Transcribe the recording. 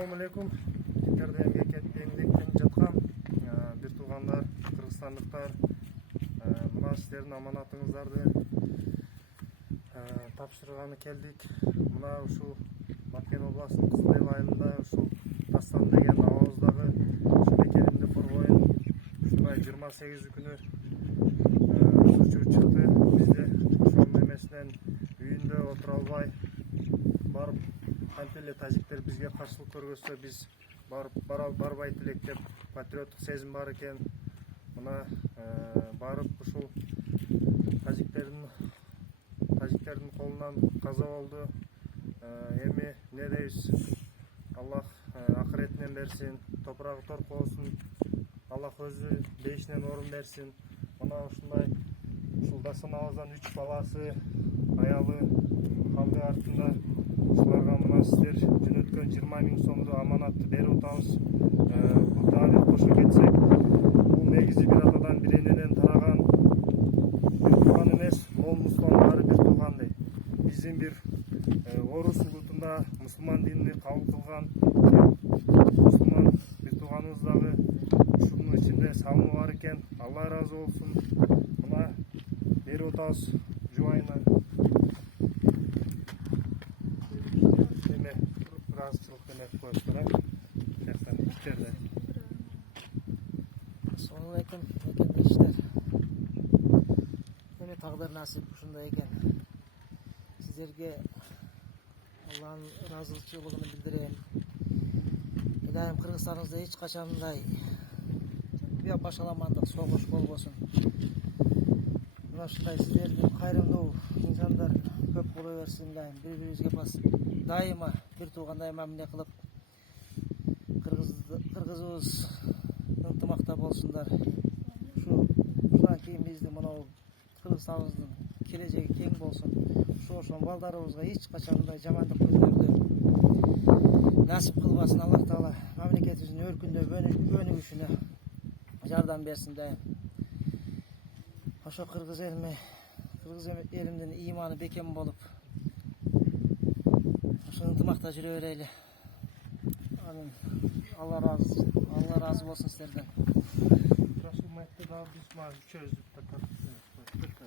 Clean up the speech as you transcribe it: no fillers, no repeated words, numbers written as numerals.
Assalamu alaikum. Тикерде эмгектенип жаткан бир туугандар, кыргызстандыктар, мына сиздердин аманатыңыздарды тапшырганы келдик. Мына ушул Баткен областынын Кызыл Эл айылында ушул Дастан деген абабыздагы ушу мекенимди коргоюн ушундай 28 күнү учуп чыкты. Бизде ошонун эмесинен үйүндө отура албай барып кантеле тажиктер бизге каршылык көргөзсө биз барбайт элек деп патриоттук сезим бар экен. Мына барып ушул тажиктердин колунан каза болду. Эми не дейбиз? Аллах акыретинен берсин, топурагы торк болсун. Аллах өзү бейишинен орун берсин. Мына ушундай ушул Дастан абаздан 3 баласы, аялы калды артында. Ушуларга мына сиздер жөнөткөн 20 000 сомду аманатты берип атабыз. Дагы бир кошо кетсек, бул негизи бир атадан бир энеден тараган бир тууган эмес, мол мусулмандары бир туугандай. Биздин бир орус улутунда мусулман динини кабыл кылган мусулман бир тууганыбыз дагы ушунун ичинде салымы бар экен. Алла ыраазы болсун. Мына берип атабыз жубайына. Assalamu alaikum, mekendештер. Эми тагдыр насип ушундай экен. Сиздерге Алланын ыраазычылыгын билдирем. Илайым Кыргызстаныбызда эч качандай башаламандык, согуш болбосун. Мына ушундай сиздердин кайрымдуу инсандар көп боло берсин. Бири-бирибизге дайыма бир туугандай мамиле кылып, кыргызыбыз ынтымакта болсундар. Ушундан кийин биздин мына Кыргызстаныбыздын келечеги кең болсун. Ошон балдарыбызга эч качандай жамандык көздөөрдү насип кылбасын. Аллах Таала мамлекетибиздин өркүндөп өнүгүшүнө жардам берсин да. Ошо кыргыз элимдин ыйманы бекем болуп, ошо ынтымакта жүрө берели. Анын Алла ыраазы болсун сиздерден. Расул майтты да биз мына үчөөбүз